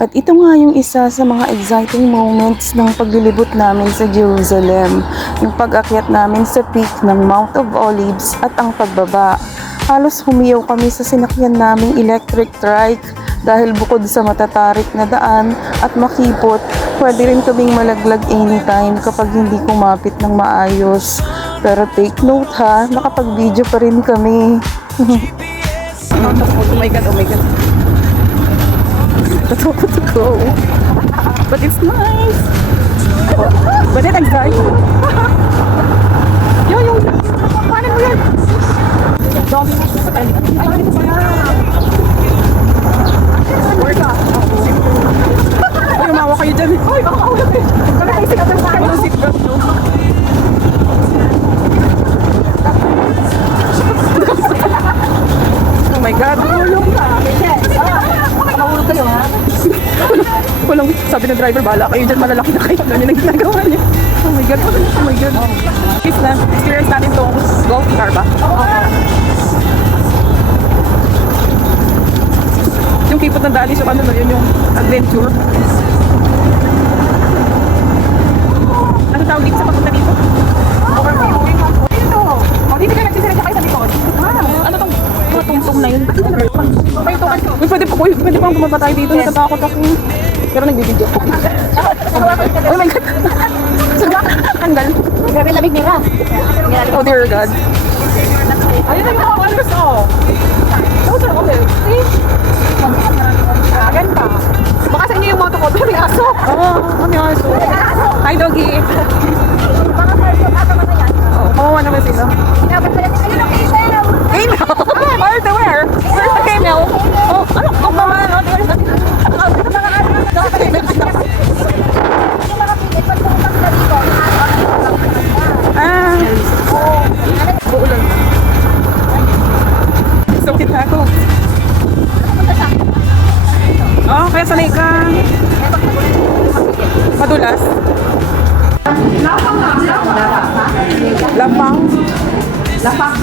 At ito nga yung isa sa mga exciting moments ng paglilibot namin sa Jerusalem, yung pag-akyat namin sa peak ng Mount of Olives at ang pagbaba. Halos humiyaw kami sa sinakyan naming electric trike dahil bukod sa matatarik na daan at makipot, pwede rin kaming malaglag anytime kapag hindi kumapit ng maayos. Pero take note ha, nakapag-video pa rin kami. Oh my god, oh my god. That's all to go. But it's nice. But then exciting. Yung paano mo yan? Dami. Ay, dito pa yan. Where ka? Ay, umawa kayo dyan. Ay, baka kaulat eh. Bakit ay sikat sa akin? Walang seatbelt, no? Oh my god. Mahulog ka. Mahulog kayo, ha? Walang, sabi ng driver, bala kayo dyan, malalaki na kayo. Ano yung ginagawa niya? Oh my god, oh my god. Please na, experience natin itong golf car ba? Yung kipot ng dali, so ano na yun yung adventure. Ano tawag dito sa papunta dito? Dito! O, dito kayo nagsisiradya kayo sa likod. Ano tong mga tungtong na yun? Uy, pwede pang bumaba tayo dito. Natatakot ako. Pero nagbibideo ko. Oh my God! Tanggal. Grabe lamig nila. Oh dear God. Ayun na yung mga colors, oh. Those are olives. See? Ganda. Baka sa inyo yung moto ko. May aso. Oo, may aso. Hi, doggy. Oh, kawawa naman sila. Camel? Where's the where? Where's the camel? Oh, ano? Oh, mama. Ah. Uulan. So, kita ako. Oh, kaya sanay ka. Madulas. Lapang. Lapang.